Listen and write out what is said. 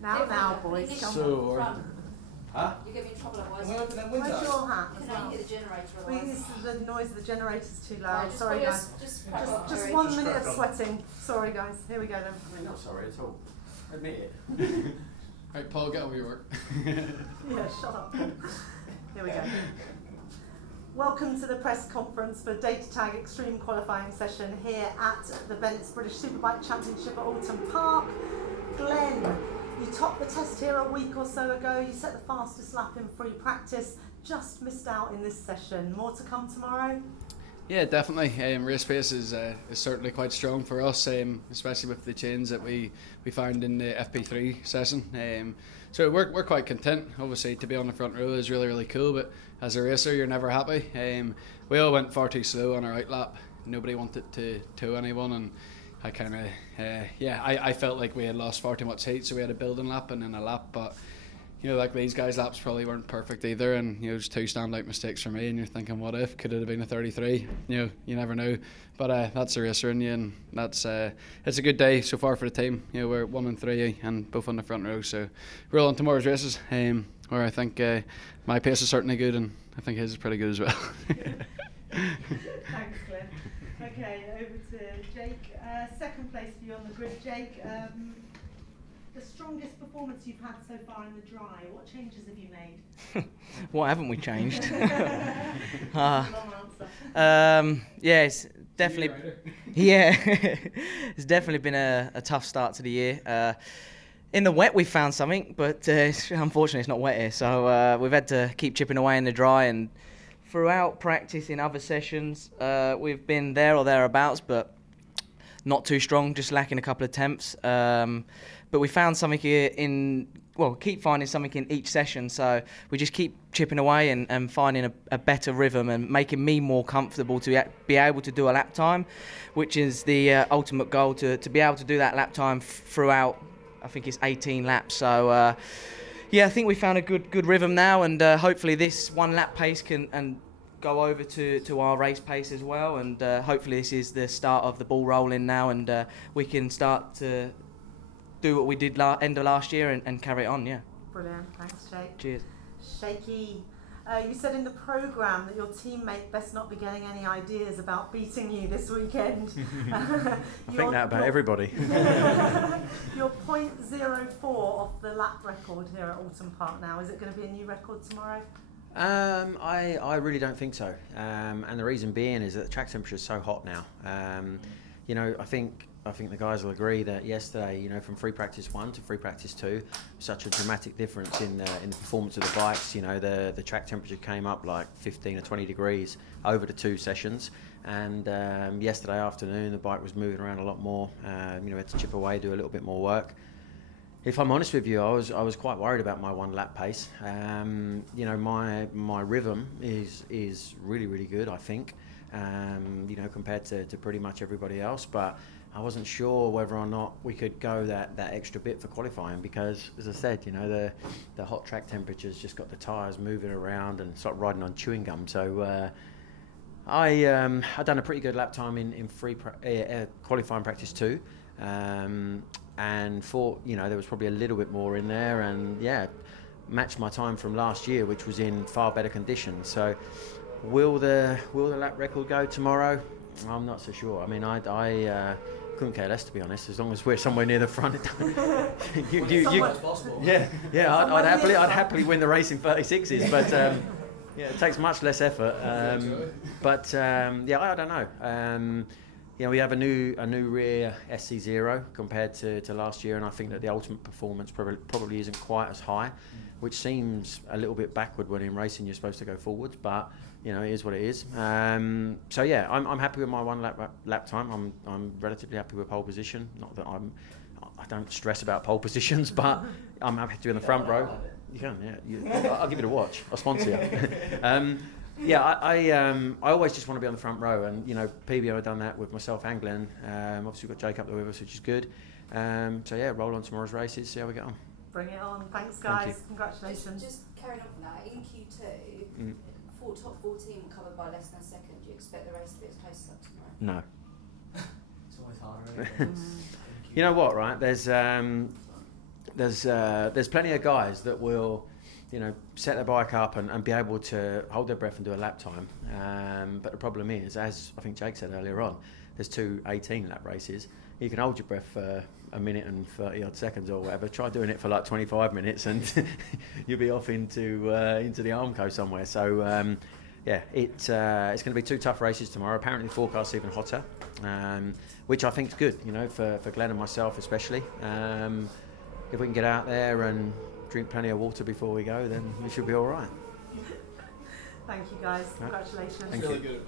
Now, boys, come on. Huh? You're going to be in trouble otherwise. Where's your hat? Because now you hear the generator otherwise. The noise of the generator's too loud. Sorry, guys. Just 1 minute of sweating. Sorry, guys. Here we go then. I'm not sorry at all. Admit it. Right, Paul, get over your work. Yeah, shut up, Paul. Here we go. Welcome to the press conference for Datatag Extreme Qualifying session here at the Bennetts British Superbike Championship at Oulton Park. Glenn, you topped the test here a week or so ago. You set the fastest lap in free practice. Just missed out in this session. More to come tomorrow? Yeah, definitely. Race pace is certainly quite strong for us, especially with the change that we found in the FP3 session. So we're quite content. Obviously, to be on the front row is really, really cool, but as a racer, you're never happy. We all went far too slow on our out lap. Nobody wanted to tow anyone, and I kind of, I felt like we had lost far too much heat, so we had a building lap and then a lap, but you know, like these guys' laps probably weren't perfect either, and you know, just two standout mistakes for me, and you're thinking, what if? Could it have been a 33? You know, you never know. But that's a racer in you, and that's it's a good day so far for the team. You know, we're 1 and 3 and both on the front row, so we're all on tomorrow's races. Where I think my pace is certainly good, and I think his is pretty good as well. Thanks, Glenn. Okay, over to Jake. Second place for you on the grid, Jake. The strongest performance you've had so far in the dry. What changes have you made? What haven't we changed? Long answer. Yeah, it's definitely. Yeah, it's definitely been a tough start to the year. In the wet, we found something, but unfortunately, it's not wet here. So we've had to keep chipping away in the dry, and throughout practice in other sessions, we've been there or thereabouts, but not too strong, just lacking a couple of temps. But we found something here keep finding something in each session. So we just keep chipping away and finding a better rhythm and making me more comfortable to be able to do a lap time, which is the ultimate goal, to be able to do that lap time throughout, I think it's 18 laps. So yeah, I think we found a good rhythm now, and hopefully this one lap pace can go over to our race pace as well, and hopefully this is the start of the ball rolling now, and we can start to do what we did end of last year and carry it on. Yeah. Brilliant. Thanks, Jake. Cheers. Shaky. You said in the programme that your teammate best not be getting any ideas about beating you this weekend. I think that about everybody. You're .04 off the lap record here at Oulton Park now. Is it going to be a new record tomorrow? I really don't think so. And the reason being is that the track temperature is so hot now. You know, I think the guys will agree that yesterday, you know, from free practice 1 to free practice 2, such a dramatic difference in the performance of the bikes. You know, the track temperature came up like 15 or 20 degrees over the 2 sessions. And yesterday afternoon, the bike was moving around a lot more. You know, had to chip away, do a little bit more work. If I'm honest with you, I was quite worried about my one lap pace. You know, my rhythm is really, really good, I think. You know, compared to pretty much everybody else, but I wasn't sure whether or not we could go that extra bit for qualifying, because, as I said, you know, the hot track temperatures just got the tyres moving around and sort of riding on chewing gum. So I done a pretty good lap time in free qualifying practice 2, and thought, you know, there was probably a little bit more in there, and yeah, matched my time from last year, which was in far better conditions. So will the lap record go tomorrow? I'm not so sure. I mean, I couldn't care less, to be honest, as long as we're somewhere near the front. I'd happily win the race in 36s, but yeah, it takes much less effort. Yeah, I don't know. You know, we have a new rear SC0 compared to last year, and I think that the ultimate performance probably isn't quite as high, which seems a little bit backward when in racing you're supposed to go forwards, but you know, it is what it is. So yeah, I'm happy with my one lap time. I'm relatively happy with pole position. Not that I don't stress about pole positions, but I'm happy to be in the front row. You can, yeah. I'll give it a watch. I'll sponsor you. Yeah, I always just want to be on the front row, and you know, PBO have done that with myself and Glenn. Obviously we've got Jake up there with us, which is good. So yeah, roll on tomorrow's races, see how we get on. Bring it on. Thanks, guys. Thank you. Congratulations. Just carrying on from that, in Q2, top 14 were covered by less than a second. Do you expect the race to be as close as that tomorrow? No. It's always harder. You know what, right? There's there's plenty of guys that will, you know, set their bike up and be able to hold their breath and do a lap time. But the problem is, as I think Jake said earlier on, there's 2 18-lap races. You can hold your breath for a minute and 30 odd seconds or whatever. Try doing it for like 25 minutes and you'll be off into the Armco somewhere. So yeah, it's going to be 2 tough races tomorrow. Apparently the forecast's even hotter, which I think is good, you know, for Glenn and myself especially. If we can get out there and drink plenty of water before we go, then we should be all right. Thank you guys. Congratulations. Thank you.